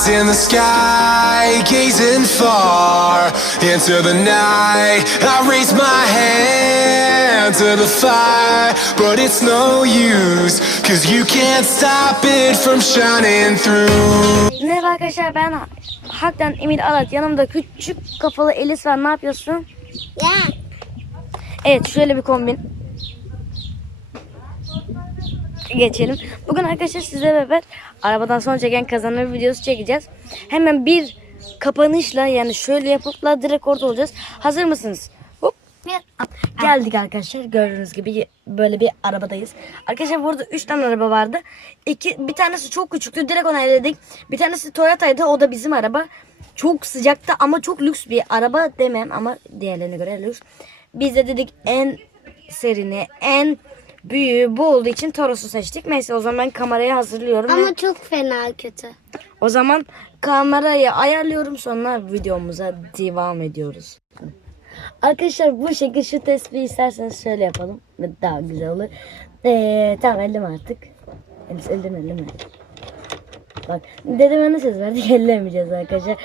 Eyes in the sky, gazing far into the night. I raise my hand to the fire, but it's no use, cause you can't stop it from shining through. Merhaba arkadaşlar ben Hak'tan Emir Alat. Yanımda küçük kafalı Elis var. Ne yapıyorsun? Ya. Evet şöyle bir kombin. Geçelim. Bugün arkadaşlar size beraber arabadan son çeken kazanır videosu çekeceğiz. Hemen bir kapanışla yani şöyle yapıpla direkt orada olacağız. Hazır mısınız? Hop. Geldik arkadaşlar. Gördüğünüz gibi böyle bir arabadayız. Arkadaşlar burada 3 tane araba vardı. İki, bir tanesi çok küçüktü. Direkt onu eledik. Bir tanesi Toyota'ydı. O da bizim araba. Çok sıcakta ama çok lüks bir araba demem ama diğerlerine göre lüks. Biz de dedik en serini, en büyüğü bu olduğu için Toros'u seçtik. Neyse o zaman ben kamerayı hazırlıyorum. ve- Ama çok fena kötü. o zaman kamerayı ayarlıyorum sonra videomuza devam ediyoruz. Arkadaşlar bu şekilde şu tespihi isterseniz şöyle yapalım. Daha güzel olur. Ee, tamam elleme artık. Elleme elleme. Bak dedeme ne söz verdik ellemeyeceğiz arkadaşlar.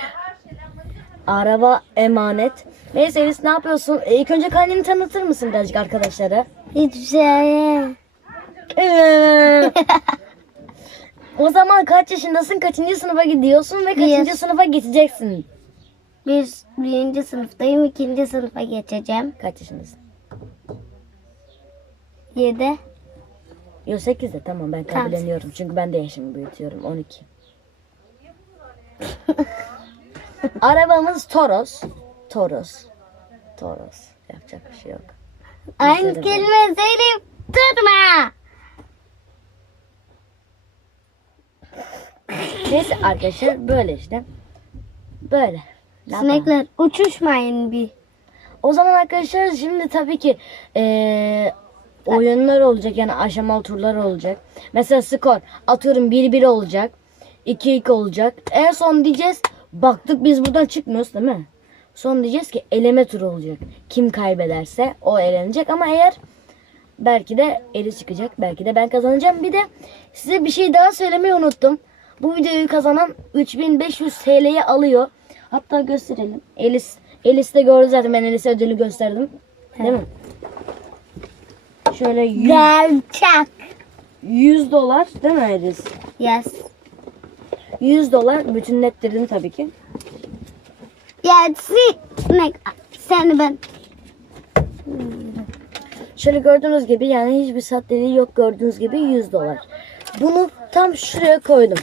Araba emanet. Neyse Elif ne yapıyorsun? Ee, ilk önce kendini tanıtır mısın birazcık arkadaşlara? Hiçbir şey. O zaman kaç yaşındasın? Kaçıncı sınıfa gidiyorsun ve kaçıncı Bir. sınıfa geçeceksin? Bir, birinci sınıftayım. ikinci sınıfa geçeceğim. Kaç yaşındasın? Yedi. Yok 8'de tamam ben Tamam. kabulleniyorum. Çünkü ben de yaşımı büyütüyorum 12. Arabamız Toros. Toros. Toros. Yapacak bir şey yok. Güzel kelime söyleyip durma. Neyse arkadaşlar böyle işte. Böyle. Ne? Sinekler uçuşmayın bir. O zaman arkadaşlar şimdi tabii ki eee, oyunlar olacak yani aşamalı turlar olacak. Mesela skor atıyorum 1-1 olacak. 2-2 olacak. En son diyeceğiz baktık biz buradan çıkmıyoruz değil mi? Son diyeceğiz ki eleme turu olacak. Kim kaybederse o elenecek ama eğer belki de eli çıkacak. Belki de ben kazanacağım. Bir de size bir şey daha söylemeyi unuttum. Bu videoyu kazanan 3500 TL'ye alıyor. Hatta gösterelim. Elis Elis de gördü zaten ben Elis'e ödülü gösterdim. Değil mi? Şöyle 100, Gerçek. 100 dolar değil mi Elis? Yes. 100 dolar bütünlettirdim tabii ki. Ya sinek. Seni ben. Şöyle gördüğünüz gibi yani hiçbir sahteliği yok gördüğünüz gibi 100 dolar. Bunu tam şuraya koydum.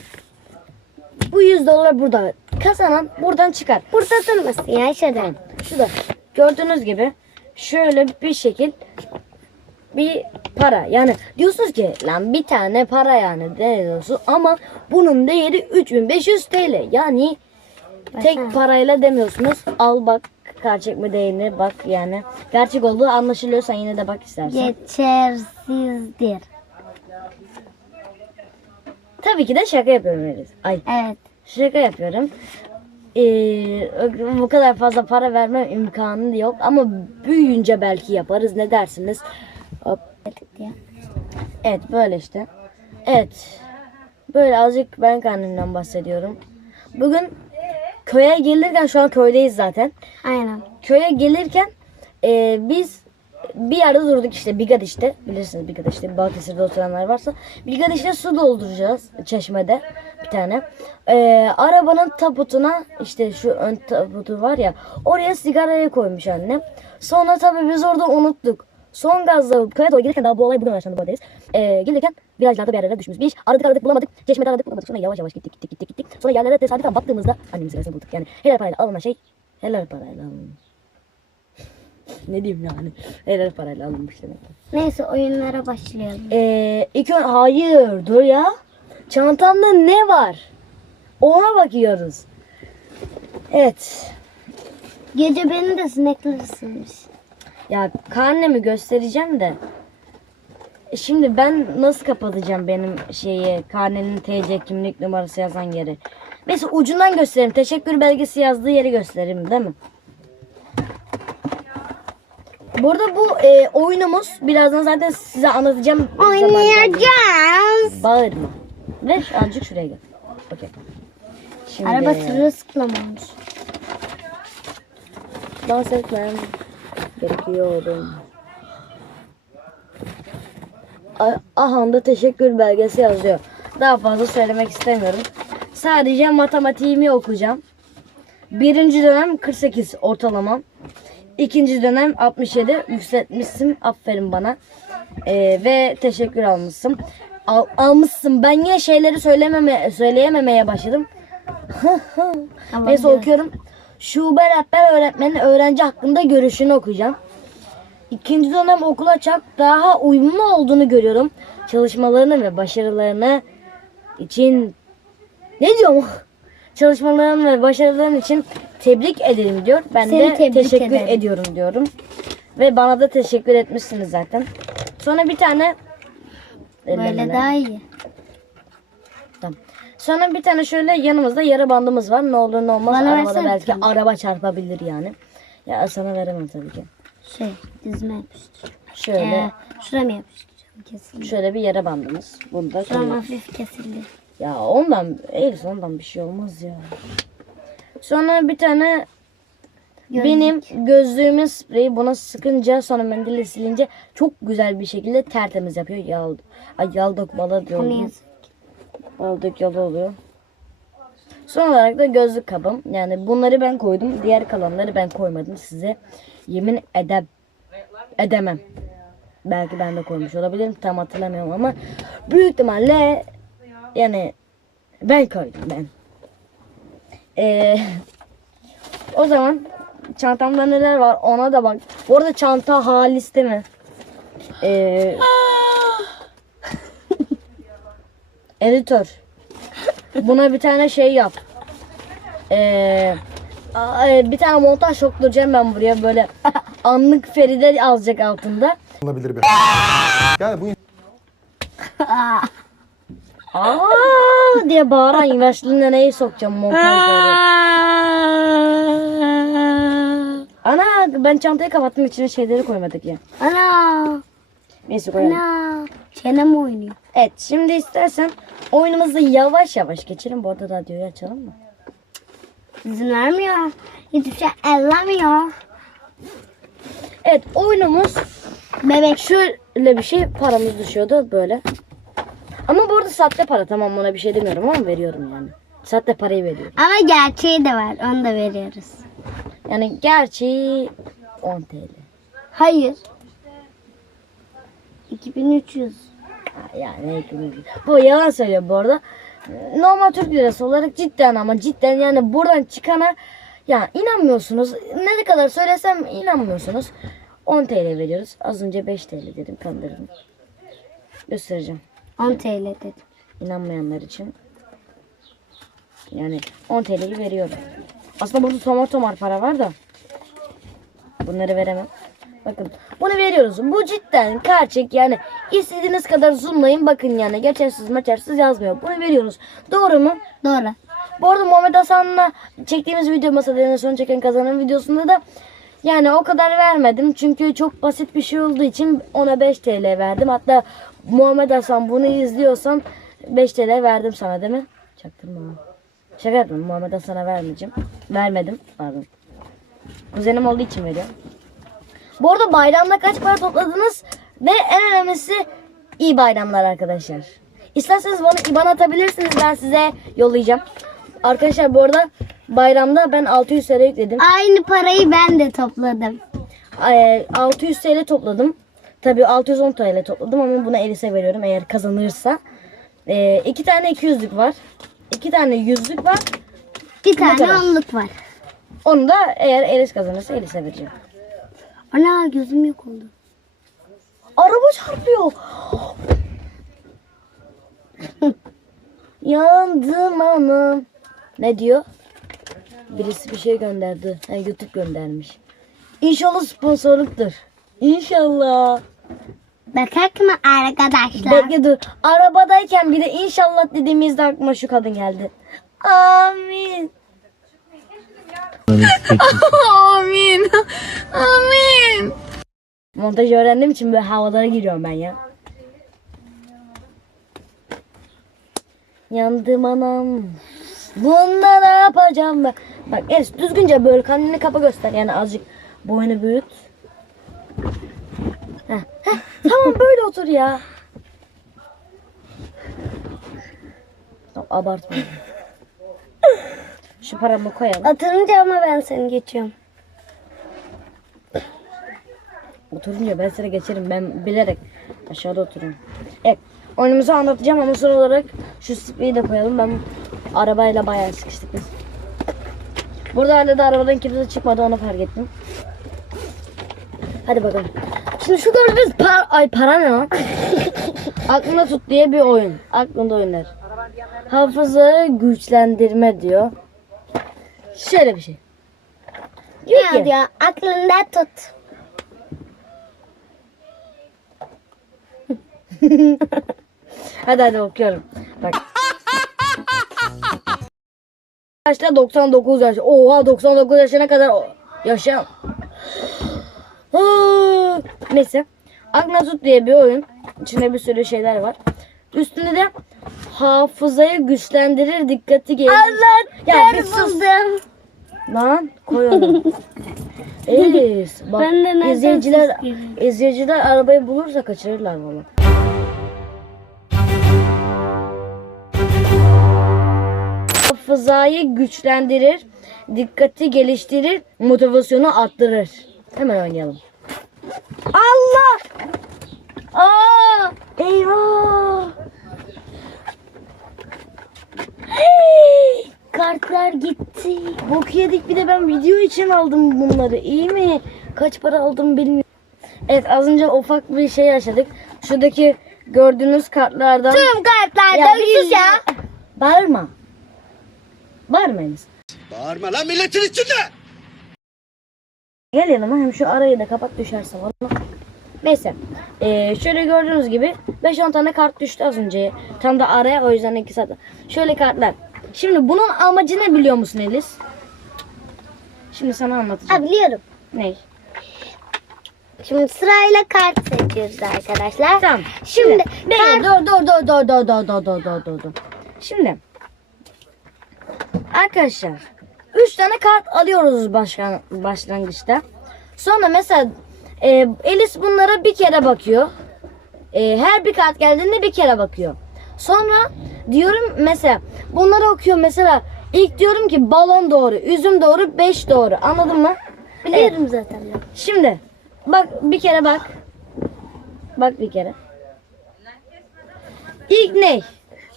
Bu 100 dolar burada. Kazanan buradan çıkar. Burada durmasın ya şurada. Şurada gördüğünüz gibi şöyle bir şekil bir para. Yani diyorsunuz ki lan bir tane para yani diyorsun ama bunun değeri 3500 TL. Yani tek parayla demiyorsunuz. Al bak gerçek mi değil mi bak yani. Gerçek olduğu anlaşılıyorsa yine de bak istersen. Geçersizdir. Tabii ki de şaka yapıyorum Eliz. Ay Evet. şaka yapıyorum. Ee, bu kadar fazla para vermem imkanı yok ama büyüyünce belki yaparız. Ne dersiniz? Hop. Evet böyle işte. Evet. Böyle azıcık ben kendimden bahsediyorum. Bugün köye gelirken şu an köydeyiz zaten. Aynen. Köye gelirken e, biz bir yerde durduk işte Bigadiş'te. Bilirsiniz Bigadiş'te Balıkesir'de oturanlar varsa. Bigadiş'te su dolduracağız çeşmede bir tane. E, arabanın taputuna işte şu ön taputu var ya oraya sigarayı koymuş annem. Sonra tabii biz orada unuttuk. Son gazla köye doğru gelirken daha bu olay bugün yaşandı buradayız. Ee, gelirken virajlarda bir yerlere düşmüş. Bir iş aradık aradık bulamadık. Çeşmede aradık bulamadık. Sonra yavaş yavaş gittik gittik gittik gittik. Sonra yerlere tesadüfen baktığımızda annemin sigarasını bulduk. Yani helal parayla alınan şey helal parayla alınmış. ne diyeyim yani? Helal parayla alınmış demek. ki. Neyse oyunlara başlayalım. Ee, ilk ön hayır dur ya. Çantamda ne var? Ona bakıyoruz. Evet. Gece beni de sinekler ısırmış. Ya karnemi göstereceğim de. E Şimdi ben nasıl kapatacağım benim şeyi karnenin TC kimlik numarası yazan yeri. Mesela ucundan göstereyim. Teşekkür belgesi yazdığı yeri göstereyim değil mi? Burada bu e, oyunumuz. Birazdan zaten size anlatacağım. Oynayacağız. Bağırma. Ve azıcık şuraya gel. Okey. Şimdi Araba sırılsıklam olmuş. dans etmem gerekiyorum. Ahanda teşekkür belgesi yazıyor. Daha fazla söylemek istemiyorum. Sadece matematiğimi okuyacağım. Birinci dönem 48 ortalamam. İkinci dönem 67 yükseltmişsin. Aferin bana. Ee, ve teşekkür almışsın. Al, almışsın. Ben yine şeyleri söylememe, söyleyememeye başladım. Neyse Allah okuyorum. Şube rehber öğretmenin öğrenci hakkında görüşünü okuyacağım. İkinci dönem okula çok daha uyumlu olduğunu görüyorum. Çalışmalarını ve başarılarını için ne diyorum? Çalışmaların ve başarıların için tebrik ederim diyor. Ben Seni de tebrik teşekkür ederim. ediyorum diyorum. Ve bana da teşekkür etmişsiniz zaten. Sonra bir tane Böyle daha iyi. Tamam. Sonra bir tane şöyle yanımızda yara bandımız var. Ne olur ne olmaz Bana arabada versene belki tane. araba çarpabilir yani. Ya sana veremem tabii ki. Şey dizime yapıştır. Şöyle Ee, şuraya mı yapıştıracağım? Kesildi. şöyle bir yara bandımız. Bunu da Şuram koyuyoruz. hafif kesildi. Ya ondan Elis ondan bir şey olmaz ya. Sonra bir tane Gözlük. benim gözlüğümün spreyi buna sıkınca sonra mendille silince çok güzel bir şekilde tertemiz yapıyor. Yal, ay yal dökmalı Bunu diyorum. Yal dök oluyor. Son olarak da gözlük kabım. Yani bunları ben koydum. Diğer kalanları ben koymadım size. Yemin edem edemem. Belki ben de koymuş olabilirim. Tam hatırlamıyorum ama büyük ihtimalle yani ben koydum ben. Ee, o zaman çantamda neler var ona da bak. Bu arada çanta halis değil mi? Ee, editör. Buna bir tane şey yap. Ee, e, bir tane montaj sokturacağım ben buraya böyle anlık Feride yazacak altında. olabilir bir. Yani bu Aa diye bağıran yaşlı neneyi sokacağım montajda. Ana ben çantayı kapattım içine şeyleri koymadık ya. Ana. Neyse koyalım. Ana. Çenem oynuyor. Evet şimdi istersen oyunumuzu yavaş yavaş geçelim. Bu arada radyoyu açalım mı? İzin vermiyor. Hiçbir şey ellemiyor. Evet oyunumuz Bebek. şöyle bir şey paramız düşüyordu böyle. Ama bu arada sahte para tamam ona bir şey demiyorum ama veriyorum yani. Sahte parayı veriyorum. Ama gerçeği de var. Onu da veriyoruz. Yani gerçeği 10 TL. Hayır. 2300. Yani ekmeği. bu yalan söylüyor bu arada. Normal Türk lirası olarak cidden ama cidden yani buradan çıkana ya inanmıyorsunuz. Ne kadar söylesem inanmıyorsunuz. 10 TL veriyoruz. Az önce 5 TL dedim kandırdım. Göstereceğim. 10 TL dedim. İnanmayanlar için. Yani 10 TL'yi veriyorum. Aslında burada tomar tomar para var da. Bunları veremem. Bakın bunu veriyoruz. Bu cidden gerçek yani istediğiniz kadar zoomlayın bakın yani geçersiz maçersiz yazmıyor. Bunu veriyoruz. Doğru mu? Doğru. Bu arada Muhammed Hasan'la çektiğimiz video masada son çeken kazanan videosunda da yani o kadar vermedim. Çünkü çok basit bir şey olduğu için ona 5 TL verdim. Hatta Muhammed Hasan bunu izliyorsan 5 TL verdim sana değil mi? Çaktırma. Şaka yaptım. Muhammed Hasan'a vermeyeceğim. Vermedim. Pardon. Kuzenim olduğu için veriyorum. Bu arada bayramda kaç para topladınız? Ve en önemlisi iyi bayramlar arkadaşlar. İsterseniz bana IBAN atabilirsiniz. Ben size yollayacağım. Arkadaşlar bu arada bayramda ben 600 TL yükledim. Aynı parayı ben de topladım. Ee, 600 TL topladım. Tabii 610 TL topladım ama bunu Elis'e veriyorum eğer kazanırsa. Ee, iki tane 200'lük var. iki tane yüzlük var. Bir tane kadar? onluk var. Onu da eğer Elis kazanırsa Elis'e vereceğim. Ana gözüm yok oldu. Araba çarpıyor. Yandım anam. Ne diyor? Birisi bir şey gönderdi. Ha, YouTube göndermiş. İnşallah sponsorluktur. İnşallah. Bakak mı arkadaşlar? Bekle dur. Arabadayken bir de inşallah dediğimizde aklıma şu kadın geldi. Amin. Amin. Amin. Montaj öğrendiğim için böyle havalara giriyorum ben ya. Yandım anam. Bunda ne yapacağım ben? Bak Enes düzgünce böyle kendini kapa göster. Yani azıcık boynu büyüt. Heh, heh, tamam böyle otur ya. Tamam, abartma. Şu paramı koyalım. Oturunca ama ben seni geçiyorum. Oturunca ben seni geçerim. Ben bilerek aşağıda oturuyorum. Evet. Oyunumuzu anlatacağım ama son olarak şu spreyi de koyalım. Ben arabayla bayağı sıkıştık biz. Burada hala da arabadan kimse çıkmadı onu fark ettim. Hadi bakalım. Şimdi şu gördüğünüz par ay para ne lan? Aklında tut diye bir oyun. Aklında oynar. Hafızayı güçlendirme diyor. Şöyle bir şey. Diyor ki, diyor aklında tut. Hadi hadi okuyorum. Bak. Yaşta 99 yaş. Oha 99 yaşına kadar o- yaşam. Aa, Neyse. Aklına tut diye bir oyun. İçinde bir sürü şeyler var. Üstünde de hafızayı güçlendirir, dikkati gelir. Allah Ya bir sus. buldum. Lan koy onu. Elis. Bak Ben de nereden izleyiciler, geliyor? izleyiciler arabayı bulursa kaçırırlar valla. Hafızayı güçlendirir, dikkati geliştirir, motivasyonu arttırır. Hemen oynayalım. Allah! Aa! Eyvah! Hey! Kartlar gitti. Bok yedik bir de ben video için aldım bunları. İyi mi? Kaç para aldım bilmiyorum. Evet az önce ufak bir şey yaşadık. Şuradaki gördüğünüz kartlardan... Tüm kartlarda Ya sus ya. Bağırma. Bağırmayınız. Bağırma lan milletin içinde! Gel yanıma hem şu arayı da kapat düşerse. Neyse. Ee, şöyle gördüğünüz gibi 5-10 tane kart düştü az önce. Tam da araya o yüzden 2 saat. Şöyle kartlar. Şimdi bunun amacı ne biliyor musun Elis? Şimdi sana anlatacağım. Ha biliyorum. Ne? Şimdi sırayla kart seçiyoruz arkadaşlar. Tamam. Şimdi Ne? kart- Dur dur dur dur dur dur dur dur dur dur dur. Şimdi arkadaşlar 3 tane kart alıyoruz başkan başlangıçta. Sonra mesela e, Elis bunlara bir kere bakıyor. E, her bir kart geldiğinde bir kere bakıyor. Sonra diyorum mesela bunları okuyor mesela ilk diyorum ki balon doğru, üzüm doğru, 5 doğru. Anladın mı? biliyorum zaten. ben. Şimdi bak bir kere bak. Bak bir kere. İlk ne?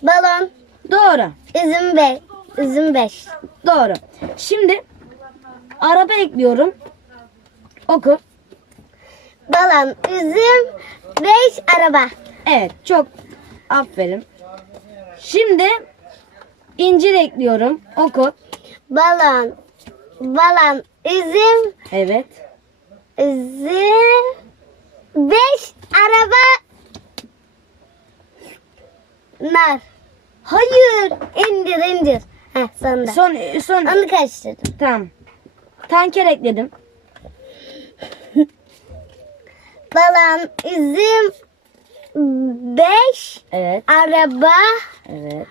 Balon, Doğru. üzüm be, üzüm beş. Doğru. Şimdi araba ekliyorum. Oku. Balon, üzüm, beş araba. Evet çok aferin. Şimdi incir ekliyorum. Oku. Balon, balon, üzüm, Evet. üzüm, beş araba. Nar. Hayır. İndir indir. Heh sonunda. Son son Onu karıştırdım. tamam. Tanker ekledim. Balon, üzüm, beş Evet. araba, Evet.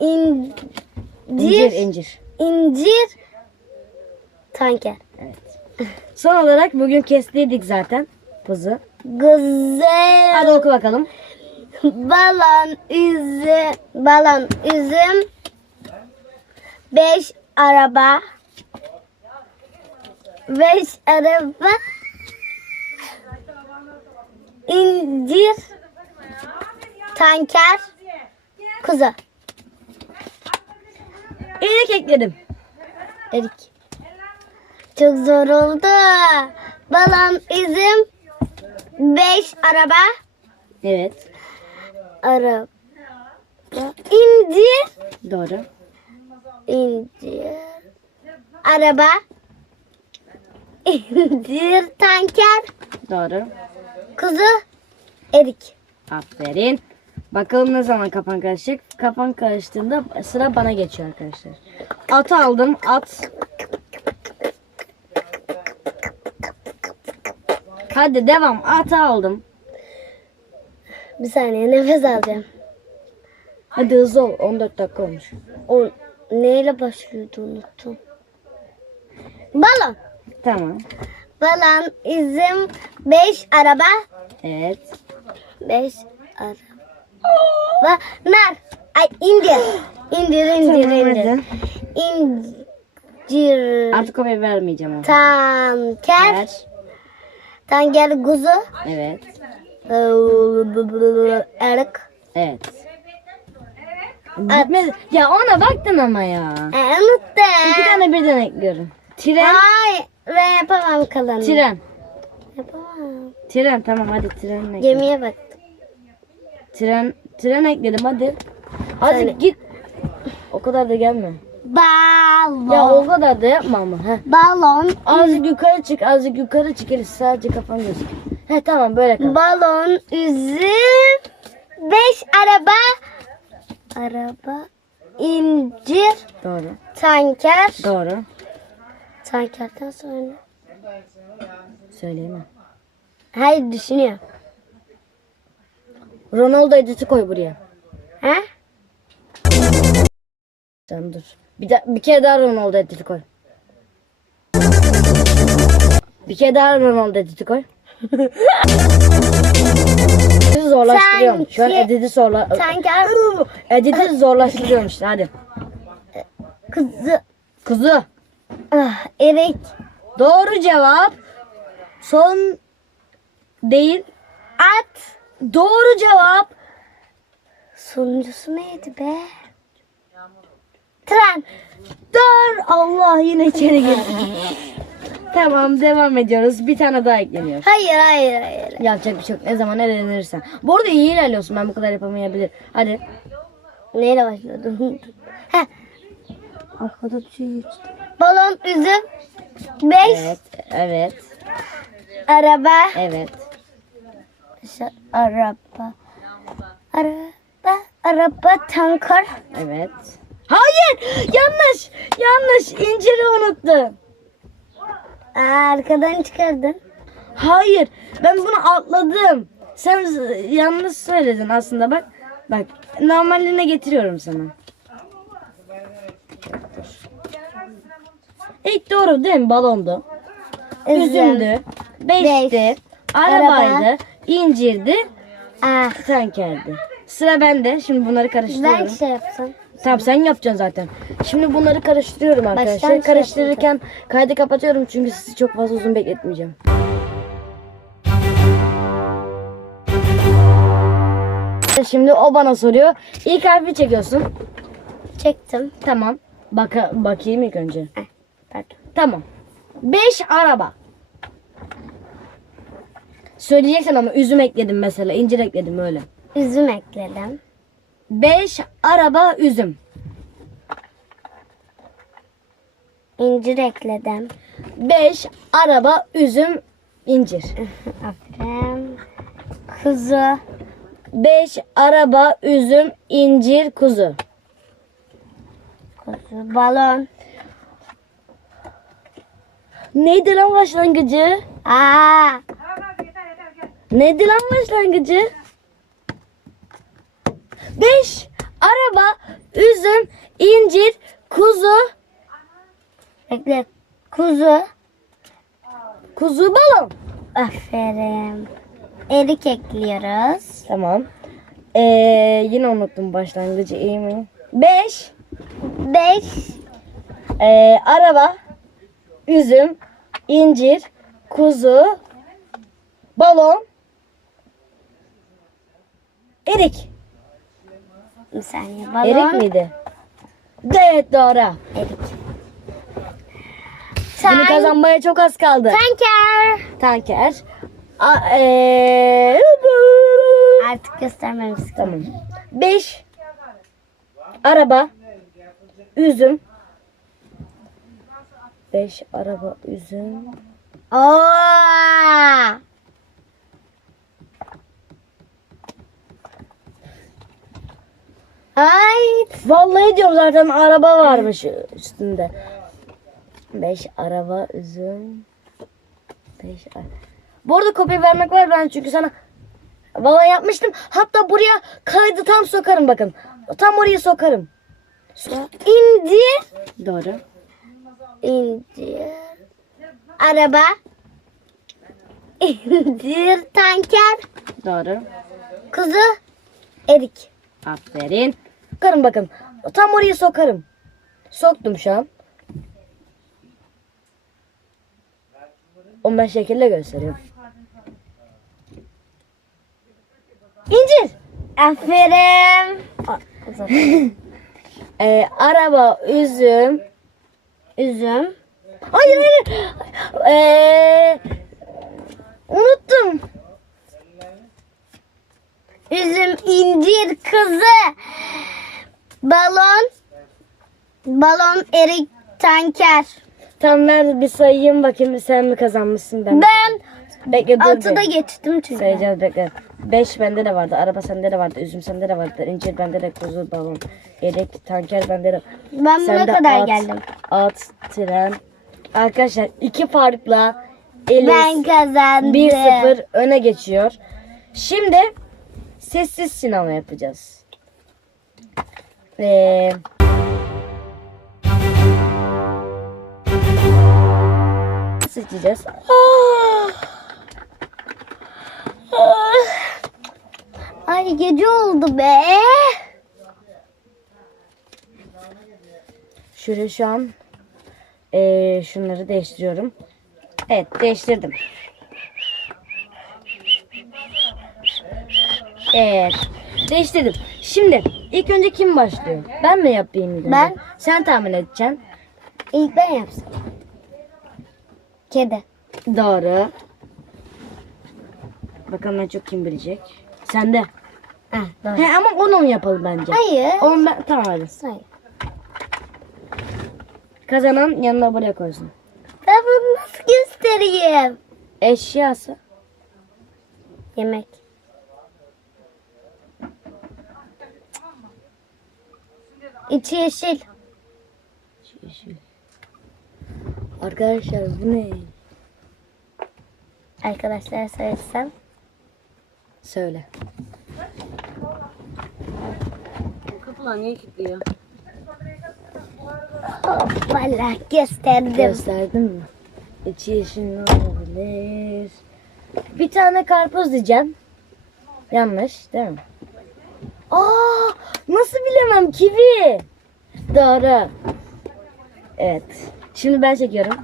incir, İncir incir. incir, tanker. Son olarak bugün kestiydik zaten kızı. Güzel. Hadi oku bakalım. Balon, üzüm, balon, üzüm, beş araba, beş araba, incir, tanker, kuzu, İyilik ekledim. erik. Çok zor oldu. Balon, üzüm, beş araba, Evet. araba, incir, Doğru. İncir. Araba. İncir. Tanker. Doğru. Kuzu. Erik. Aferin. Bakalım ne zaman kafan karışacak. Kafan karıştığında sıra bana geçiyor arkadaşlar. At aldım. At. Hadi devam. At aldım. Bir saniye nefes alacağım. Hadi hızlı ol. 14 dakika olmuş. O neyle başlıyordu unuttum. Balon. Tamam. Balon, üzüm, beş araba, Evet. beş araba. Nar. Ay indir. İndir, indir, indir. İncir. Artık kopya vermeyeceğim ama. Tanker. Ver. Tanker kuzu. Evet. Erk. Evet. Bitmedi. Ya ona baktın ama ya. E, unuttum. İki tane birden ekliyorum. Tren. Ay ben yapamam kalanı. Tren. Yapamam. Tren tamam hadi tren ekledim. Gemiye baktım. Tren, tren ekledim hadi. Hadi Söyle. git. O kadar da gelme. Balon. Ya o kadar da yapma ama. Heh. Balon. Azıcık yukarı çık, azıcık yukarı çık. Elif, Sadece kafan gözüküyor. He tamam böyle kal. Balon, üzüm, beş araba, araba, incir, Doğru. tanker, Doğru. tankerden sonra. Söyleyemem. Hayır düşünüyor. Ronaldo editi koy buraya. Ha? Sen dur. Bir, da, bir kere daha Ronaldo editi koy. Bir kere daha Ronaldo editi koy. Editi zorlaştırıyorum. Şu an Sanki- editi zorla... Tanker, Editi zorlaştırıyorum işte hadi. kızı, Kuzu. ah, erik, Doğru cevap. Son değil. at. Doğru cevap. Sonuncusu neydi be? Tren. Dur. Allah yine içeri girdi. tamam devam ediyoruz. Bir tane daha ekleniyor. Hayır, hayır, hayır. Yapacak bir şey yok. Ne zaman eğlenirsen. Bu arada iyi ilerliyorsun. Ben bu kadar yapamayabilir. Hadi. Neyle başladım? Heh. Arkada bir şey geçti. Balon, üzüm, beş, Evet. Evet. Araba, Evet. Araba. Araba, araba, tanker. Evet. Hayır. Yanlış. Yanlış. İnciri unuttum. Aa, arkadan çıkardın. Hayır. Ben bunu atladım. Sen yanlış söyledin aslında bak. Bak normaline getiriyorum sana. İlk doğru değil mi? Balondu. Üzümdü. Beşti. Beş. Arabaydı. Araba. incirdi. Ah, Tankerdi. Sıra bende. Şimdi bunları karıştırıyorum. ben şey yapsam. Tamam sen yapacaksın zaten. Şimdi bunları karıştırıyorum arkadaşlar. şey Karıştırırken kaydı kapatıyorum çünkü sizi çok fazla uzun bekletmeyeceğim. Şimdi o bana soruyor. İlk harfi çekiyorsun. Çektim. Tamam. Baka, bakayım ilk önce. Pardon. Tamam. 5 araba. Söyleyeceksin ama üzüm ekledim mesela. incir ekledim öyle. Üzüm ekledim. 5 araba üzüm. İncir ekledim. 5 araba üzüm incir. Aferin. Kuzu. 5 araba üzüm incir kuzu. Kuzu. Balon. Neydi lan başlangıcı? Aa, Neydi lan başlangıcı? 5 araba üzüm incir kuzu bekle. Kuzu. kuzu balon. Aferin. Erik ekliyoruz. Tamam. Ee, yine unuttum başlangıcı iyi mi? 5 Beş. ee, araba üzüm incir kuzu balon erik. Bir saniye. Balon. Erik miydi? Evet doğru. Erik. Bunu Tan- kazanmaya çok az kaldı. Tanker. Tanker. A, ee, Artık göstermemiz tamam. 5 araba üzüm 5 araba üzüm Oo. Ay. Vallahi diyorum zaten araba varmış üstünde. 5 araba üzüm 5 Bu arada kopya vermek var ben çünkü sana Vallahi yapmıştım. Hatta buraya kaydı tam sokarım bakın. Tam oraya sokarım. İndir. Doğru. İndir. Araba. İndir tanker. Doğru. Kuzu. Erik. Aferin. Sokarım bakın. Tam oraya sokarım. Soktum şu an. Onu ben şekilde gösteriyorum. İncir. Aferin. Ee, araba, üzüm. Üzüm. Hayır hayır. Ee, unuttum. Üzüm, incir, kızı. Balon. Balon, erik, tanker. Tam ver bir sayayım bakayım sen mi kazanmışsın ben. Ben Bekle dur. altıda bir. geçtim çünkü. Sayacağız bekle. 5 bende de vardı. Araba sende de vardı. Üzüm sende de vardı. incir bende de kuzu balon. Erik tanker bende de. Ben buna Sende kadar at, geldim. At, tren. Arkadaşlar iki farkla Elis Ben kazandım. 1-0 öne geçiyor. Şimdi sessiz sinema yapacağız. Ee, seçeceğiz. Ay gece oldu be. Şöyle şu an ee, şunları değiştiriyorum. Evet değiştirdim. Evet değiştirdim. Şimdi ilk önce kim başlıyor? Ben mi yapayım? önce? Ben. Sen tahmin edeceksin. İlk ben yapsam. Kedi. Doğru. Bakalım en çok kim bilecek. Sende. Ah, doğru. He ama onu yapalım bence. Hayır. Onu ben, tamam hadi. Hayır. Kazanan yanına buraya koysun. Ben bunu nasıl göstereyim? Eşyası. Yemek. İçi yeşil. Yeşil. Arkadaşlar bu ne? Arkadaşlar söylesem. Söyle. Oh, vallahi gösterdim. Gösterdin mi? İçi yeşil ne olabilir? Bir tane karpuz diyeceğim. Yanlış değil mi? Aa, nasıl bilemem kivi. Doğru. Evet. Şimdi ben çekiyorum.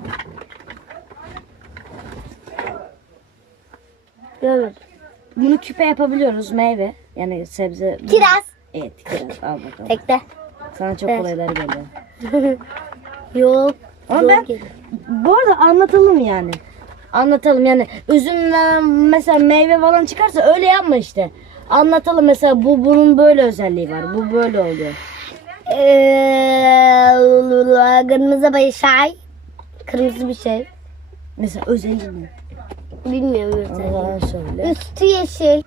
Görmedim. Bunu küpe yapabiliyoruz meyve. Yani sebze. Kiraz. Evet kiraz. Al bakalım. Tekte. Sana çok Evet. kolaylar geliyor. Yok. Ama ben geliyor. bu arada anlatalım yani. Anlatalım yani üzümden mesela meyve falan çıkarsa öyle yapma işte. Anlatalım mesela bu bunun böyle özelliği var. Bu böyle oluyor. Ee, kırmızı bir şey. Kırmızı bir şey. Mesela özelliği ne? Bilmiyorum özelliği. söyle. Üstü yeşil.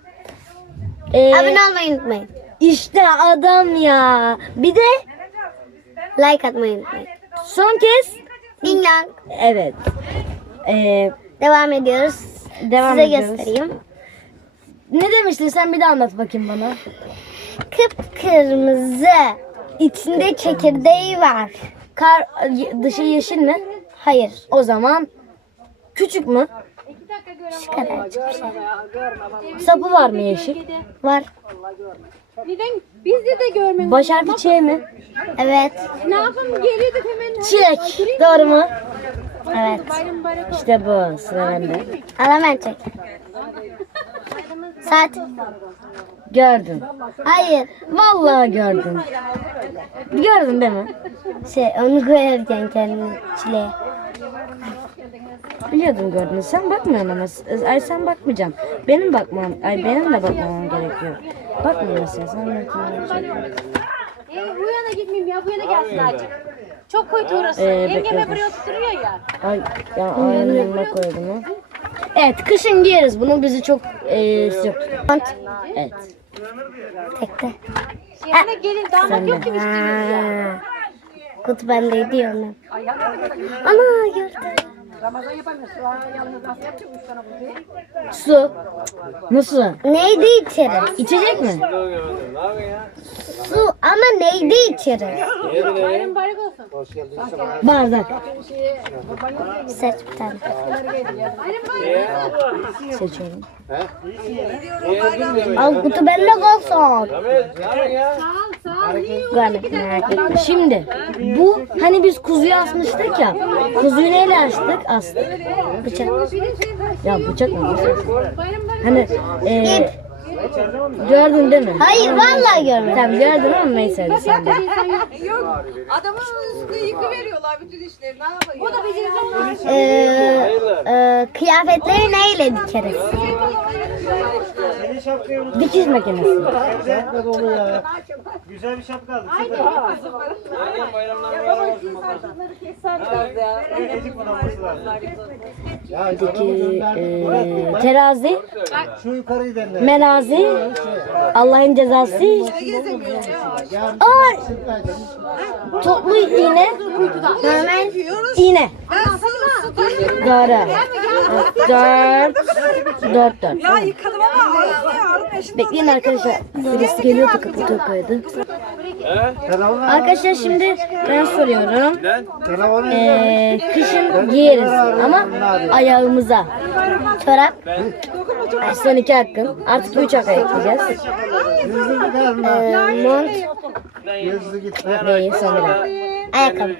Ee, Abone olmayı unutmayın. işte adam ya. Bir de Like atmayı unutmayın. son kez Ding dong. evet. Ee, Devam ediyoruz. Devam Size ediyoruz. göstereyim. Ne demiştin sen bir de anlat bakayım bana. Kıpkırmızı. İçinde çekirdeği var. Kar dışı yeşil mi? Hayır. O zaman küçük mü? Şu kadarcık bir şey. Sapı var mı yeşil? Var. Neden? Bizde de görmem. Baş harfi Ç mi? Evet. Ne yapalım geliyorduk hemen. Çilek. Doğru mu? Evet. İşte bu. Sıra bende. Al hemen çek. Saat. Gördüm. Hayır. Vallahi gördüm. Gördün değil mi? Şey onu koyacaksın kendine çileğe. Biliyordum gördün. Sen bakmıyorsun ama. Ay sen bakmayacaksın. Benim bakmam. Ay benim de bakmam gerekiyor. Bakmıyor mesela. Sen de Ee, bu yana gitmeyeyim ya bu yana gelsin azıcık. Çok kötü orası. Ee, Yengeme bekliyorum. buraya oturtuyor ya. Ay ya aynı yanına koydum ha. Evet kışın giyeriz. Bunu bizi çok e, sıcak. Evet. Tekte. Yanına gelin damat yok ki biz Ha. Kutu bendeydi ya. Ana gördüm. Ramazan Yalnız nasıl yapacak? Üç tane kutuyu. Su. Nasıl? Neydi içeriz? İçecek mi? Su ama neydi içeriz? Bayram mübarek olsun. Bardak. Seç bir tane. Seçiyorum. Al kutu bende kalsın. Sağ ol etme. Şimdi bu hani biz kuzuyu asmıştık ya. Kuzuyu neyle açtık? Astık. Bıçak. Ya bıçak mı? Hani e, gördün değil mi? Hayır vallahi görmedim. Tamam gördün ama neyse hadi sen de. Adamın üstüne yıkı veriyorlar bütün işleri. Ne yapayım? O da beceriksiz. Ee, e, kıyafetleri neyle dikeriz? Dikiş makinesi. Güzel bir şapka aldık. Ezik bana olması lazım. Diki, e, terazi. Şu Merazi. Allah'ın cezası. Ay. Toplu iğne. Normal. İğne. Doğru. Dört. Dört dört. Ya yıkadım ama. Bekleyin arkadaşlar. Birisi geliyor takıp kutu koydu. Arkadaşlar şimdi ben soruyorum. Telefonu Ee, kışın giyeriz ama ayağımıza. Çorap. Son iki hakkın. Artık üç hak ekleyeceğiz. hızlı gider mi? Ee, mont. Gitme. Değil sanırım. Ayakkabı.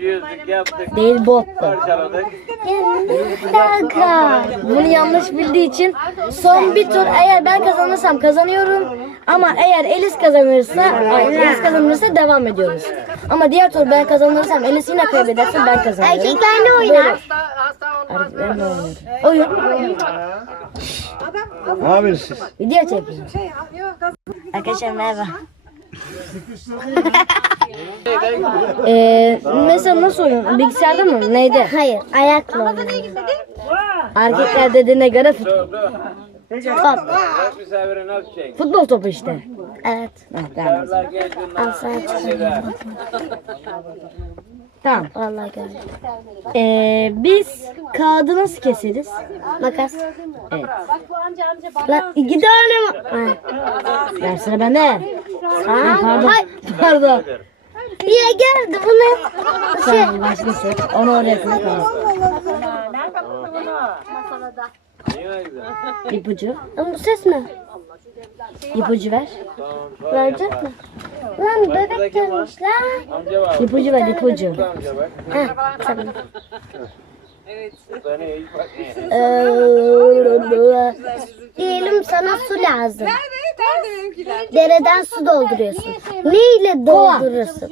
Değil bottu. Kanka. Bunu yanlış bildiği için son bir tur eğer ben kazanırsam kazanıyorum. Ama eğer Elis kazanırsa, ay, Elis kazanırsa devam ediyoruz. Ama diğer tur ben kazanırsam Elis yine kaybederse ben kazanıyorum. Erkekler ne oynar? Erkekler ne oynuyor? Oyun. Ne yapıyorsunuz? Video çekiyorum. Arkadaşlar merhaba. Ee, mesela nasıl oyun? Bilgisayarda mı? Neydi? Hayır. Ayakla oynar. Erkekler dediğine göre fut- Top. futbol topu işte. Evet. Tamam. Al sana. Tamam. Vallahi gördüm. Ee, biz kağıdı nasıl keseriz? Makas. Evet. Lan iki tane mi? Ben sıra bende. Ha, Aa, pardon. Ay. Pardon. Ya geldi bu ne? Şey. Tamam başka seç. Onu oraya koy. Tamam. İpucu. Ama bu ses ne? İpucu ver. Verecek mi? Lan bebek gelmiş lan. İpucu ver ipucu. Ha, tamam. Ee, diyelim sana su lazım. Nerede benimkiler? Dereden su dolduruyorsun. Ne ile doldurursun?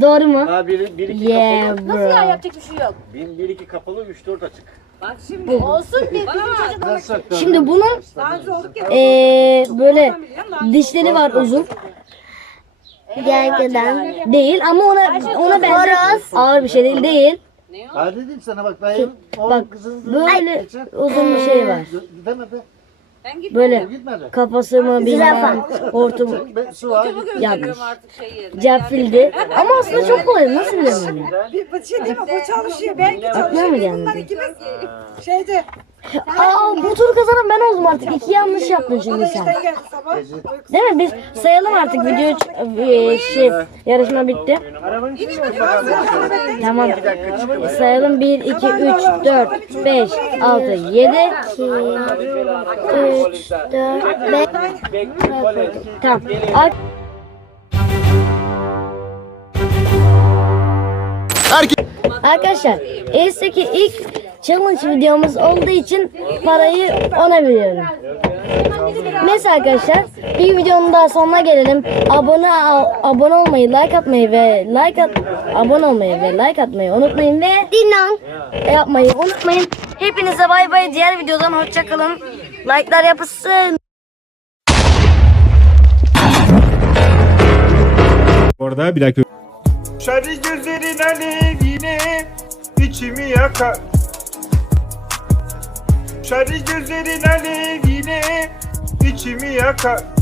Doğru mu? Ha bir, bir iki Yeah kapalı. bro. Yapacak bir şey yok. Bir, bir iki kapalı, üç dört açık. Olsun bir bizim. Nasıl? Şimdi bunun Daha ee, böyle dişleri var uzun. Gergeden. Değil ama ona ona benzer ağır bir şey değil değil. Ha dedim sana bak ben oğlum Bak kızın böyle uzun bir şey var. Gidemedi. Böyle Gitmedi. kafası mı bilmem hortum Ben, su var. yanlış. Cafildi. Ama aslında çok kolay. Nasıl bilemem ya? Bir şey değil mi? Bu çalışıyor. Belki Aklına mı geldi? ikimiz şeyde. Aa bu turu kazanan ben oldum artık. İki yanlış yaptın şimdi sen. Değil mi? Biz sayalım artık video e, şey yarışma bitti. Tamam. Sayalım 1 2 3 4 5 6 7 3, 4, 5. Tamam. Ar- Arkadaşlar Ace'deki ilk challenge videomuz olduğu için parayı ona veriyorum. Neyse arkadaşlar bir videonun daha sonuna gelelim. Abone abone olmayı, like atmayı ve like at abone olmayı ve like atmayı unutmayın ve Dinan. yapmayı unutmayın. Hepinize bay bay. Diğer videodan hoşça kalın. Like'lar yapışsın. Orada bir dakika. Sarı gözlerin alevine içimi yakar Sarı gözlerin alevine içimi yakar